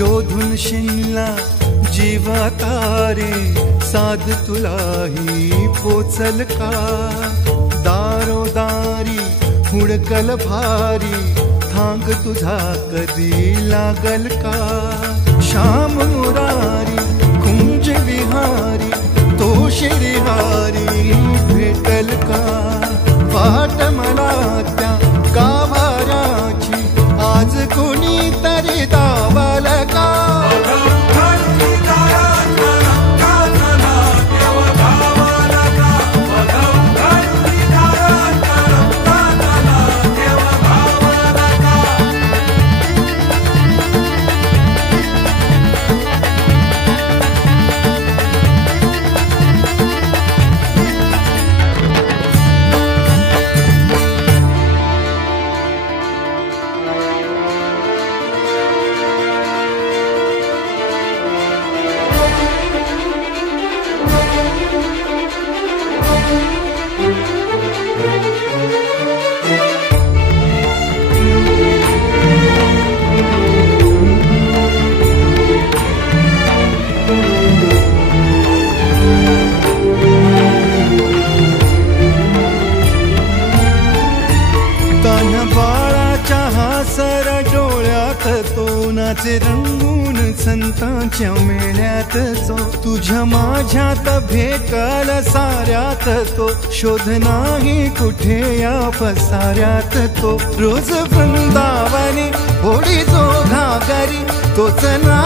शोधून शिनला जीव तारे, साध तुलाही पोचल का? दारोदारी हुडकल भारी, थांग तुझा कधी लागल का? श्याम मुरारी कुंज विहारी, तो शिरिहारी भेटल का? वाट मला त्या गाभाऱ्याची, आज कुणी तरी दावल का? तोनाचे रंगून संतांच्या मेळ्यात जो, तुझ्या माझ्यात भेटल साऱ्यात तो, शोध नाही कुठे या पसाऱ्यात तो. रोज वृंदावनी होडी जो घागरी, तोच ना